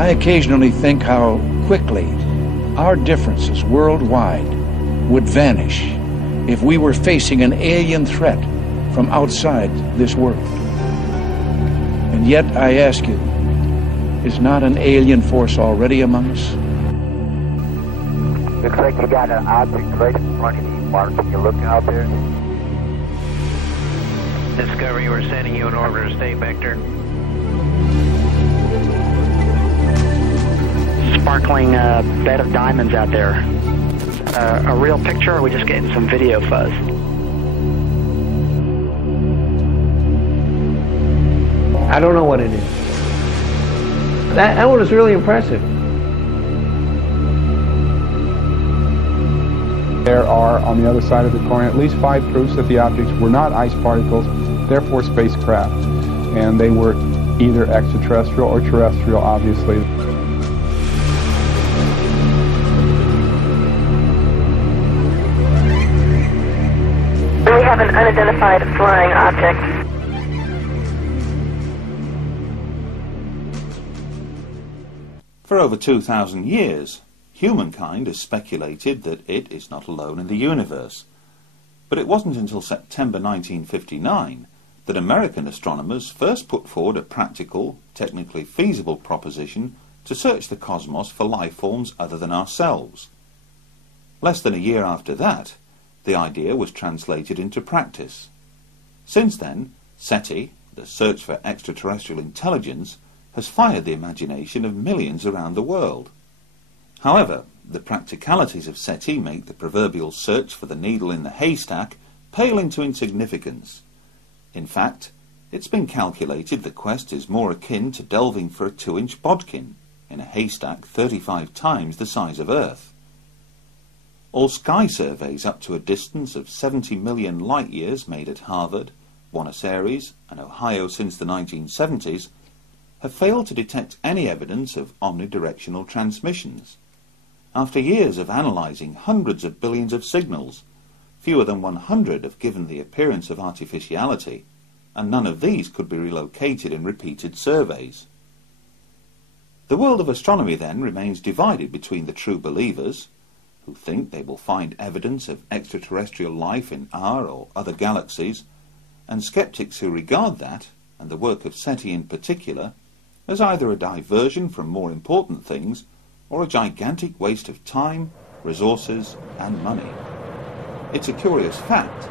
I occasionally think how quickly our differences worldwide would vanish if we were facing an alien threat from outside this world. And yet, I ask you, is not an alien force already among us? Looks like you got an object right in front of you, Mark. Can you look out there? Discovery, we're sending you an orbiter state vector. Sparkling bed of diamonds out there. A real picture, or are we just getting some video fuzz? I don't know what it is. That one is really impressive. There are, on the other side of the coin, at least 5 proofs that the objects were not ice particles, therefore spacecraft. And they were either extraterrestrial or terrestrial, obviously. We have an unidentified flying object. For over 2,000 years, humankind has speculated that it is not alone in the universe. But it wasn't until September 1959 that American astronomers first put forward a practical, technically feasible proposition to search the cosmos for life forms other than ourselves. Less than a year after that, the idea was translated into practice. Since then, SETI, the search for extraterrestrial intelligence, has fired the imagination of millions around the world. However, the practicalities of SETI make the proverbial search for the needle in the haystack pale into insignificance. In fact, it's been calculated the quest is more akin to delving for a 2-inch bodkin in a haystack 35 times the size of Earth. All sky surveys up to a distance of 70 million light-years made at Harvard, Buenos Aires and Ohio since the 1970s have failed to detect any evidence of omnidirectional transmissions. After years of analysing hundreds of billions of signals, fewer than 100 have given the appearance of artificiality, and none of these could be relocated in repeated surveys. The world of astronomy then remains divided between the true believers, who think they will find evidence of extraterrestrial life in our or other galaxies, and skeptics who regard that, and the work of SETI in particular, as either a diversion from more important things or a gigantic waste of time, resources and money. It's a curious fact,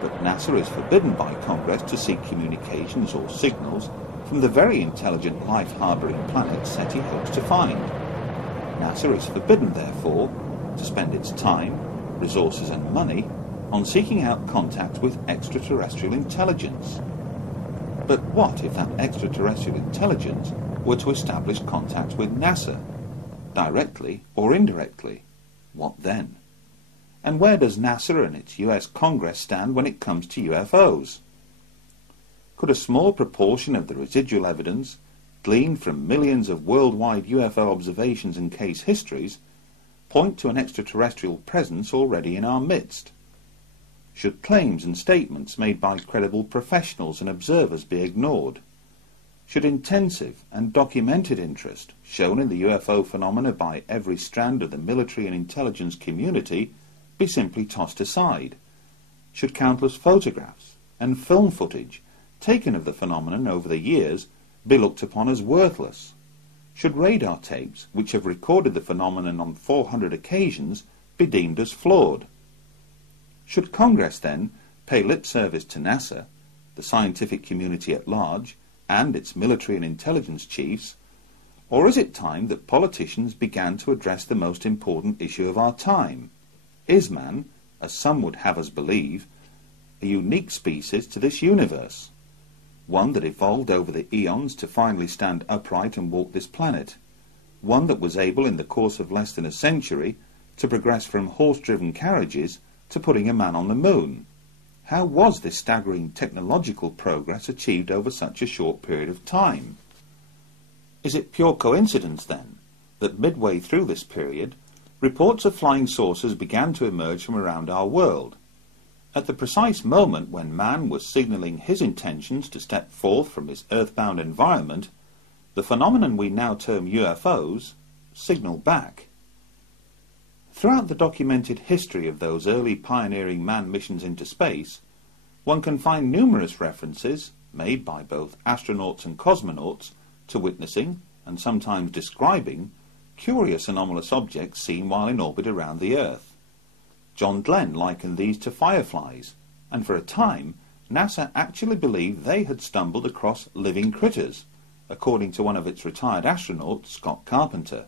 but NASA is forbidden by Congress to seek communications or signals from the very intelligent life-harbouring planet SETI hopes to find. NASA is forbidden, therefore, to spend its time, resources and money on seeking out contact with extraterrestrial intelligence. But what if that extraterrestrial intelligence were to establish contact with NASA, directly or indirectly? What then? And where does NASA and its US Congress stand when it comes to UFOs? Could a small proportion of the residual evidence, gleaned from millions of worldwide UFO observations and case histories, point to an extraterrestrial presence already in our midst? Should claims and statements made by credible professionals and observers be ignored? Should intensive and documented interest shown in the UFO phenomena by every strand of the military and intelligence community be simply tossed aside? Should countless photographs and film footage taken of the phenomenon over the years be looked upon as worthless? Should radar tapes, which have recorded the phenomenon on 400 occasions, be deemed as flawed? Should Congress, then, pay lip service to NASA, the scientific community at large, and its military and intelligence chiefs, or is it time that politicians began to address the most important issue of our time? Is man, as some would have us believe, a unique species to this universe, one that evolved over the eons to finally stand upright and walk this planet, one that was able in the course of less than a century to progress from horse-driven carriages to putting a man on the moon? How was this staggering technological progress achieved over such a short period of time? Is it pure coincidence, then, that midway through this period, reports of flying saucers began to emerge from around our world? At the precise moment when man was signalling his intentions to step forth from his earthbound environment, the phenomenon we now term UFOs signal back. Throughout the documented history of those early pioneering manned missions into space, one can find numerous references, made by both astronauts and cosmonauts, to witnessing, and sometimes describing, curious anomalous objects seen while in orbit around the Earth. John Glenn likened these to fireflies, and for a time NASA actually believed they had stumbled across living critters, according to one of its retired astronauts, Scott Carpenter.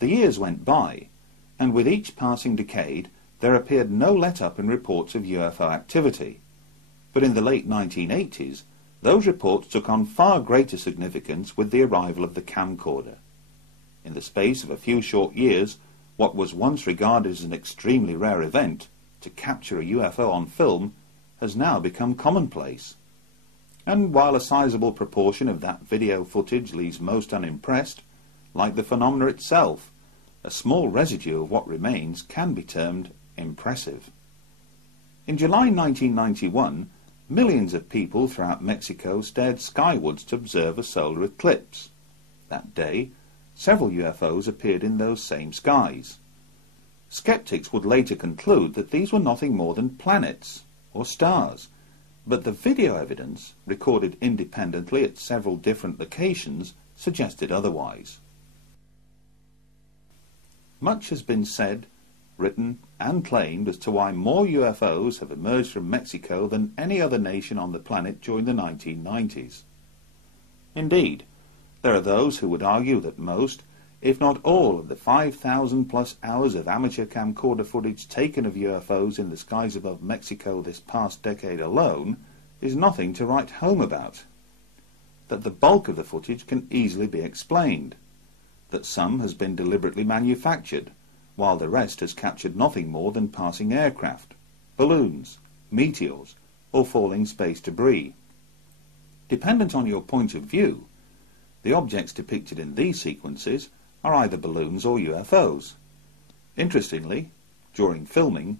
The years went by, and with each passing decade there appeared no let-up in reports of UFO activity. But in the late 1980s, those reports took on far greater significance with the arrival of the camcorder. In the space of a few short years, what was once regarded as an extremely rare event, to capture a UFO on film, has now become commonplace. And while a sizable proportion of that video footage leaves most unimpressed, like the phenomena itself, a small residue of what remains can be termed impressive. In July 1991, millions of people throughout Mexico stared skywards to observe a solar eclipse. That day, several UFOs appeared in those same skies. Skeptics would later conclude that these were nothing more than planets or stars, but the video evidence, recorded independently at several different locations, suggested otherwise. Much has been said, written and claimed as to why more UFOs have emerged from Mexico than any other nation on the planet during the 1990s. Indeed, there are those who would argue that most, if not all, of the 5,000 plus hours of amateur camcorder footage taken of UFOs in the skies above Mexico this past decade alone is nothing to write home about. That the bulk of the footage can easily be explained. That some has been deliberately manufactured, while the rest has captured nothing more than passing aircraft, balloons, meteors, or falling space debris. Dependent on your point of view, the objects depicted in these sequences are either balloons or UFOs. Interestingly, during filming,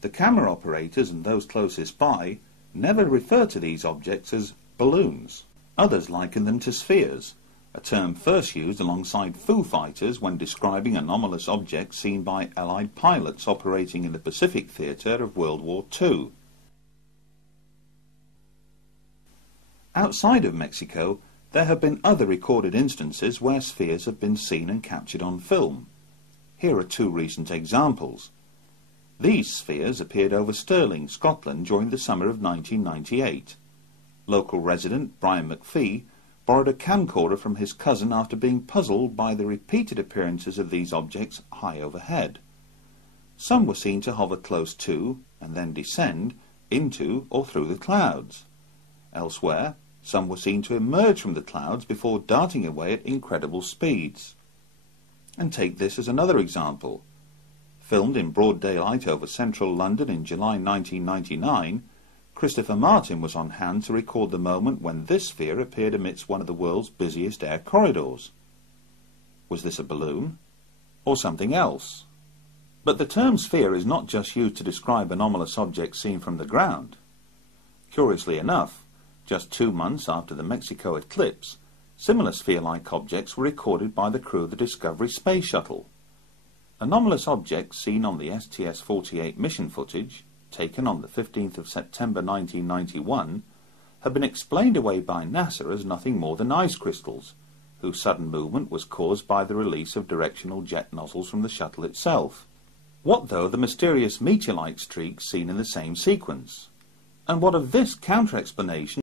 the camera operators and those closest by never refer to these objects as balloons. Others liken them to spheres, a term first used alongside Foo Fighters when describing anomalous objects seen by Allied pilots operating in the Pacific theatre of World War II. Outside of Mexico, there have been other recorded instances where spheres have been seen and captured on film. Here are two recent examples. These spheres appeared over Stirling, Scotland during the summer of 1998. Local resident Brian McPhee borrowed a camcorder from his cousin after being puzzled by the repeated appearances of these objects high overhead. Some were seen to hover close to and then descend into or through the clouds. Elsewhere, some were seen to emerge from the clouds before darting away at incredible speeds. And take this as another example. Filmed in broad daylight over central London in July 1999, Christopher Martin was on hand to record the moment when this sphere appeared amidst one of the world's busiest air corridors. Was this a balloon? Or something else? But the term sphere is not just used to describe anomalous objects seen from the ground. Curiously enough, just 2 months after the Mexico eclipse, similar sphere-like objects were recorded by the crew of the Discovery space shuttle. Anomalous objects seen on the STS-48 mission footage, taken on the 15th of September 1991, have been explained away by NASA as nothing more than ice crystals, whose sudden movement was caused by the release of directional jet nozzles from the shuttle itself. What, though, the mysterious meteor-like streaks seen in the same sequence? And what of this counter-explanation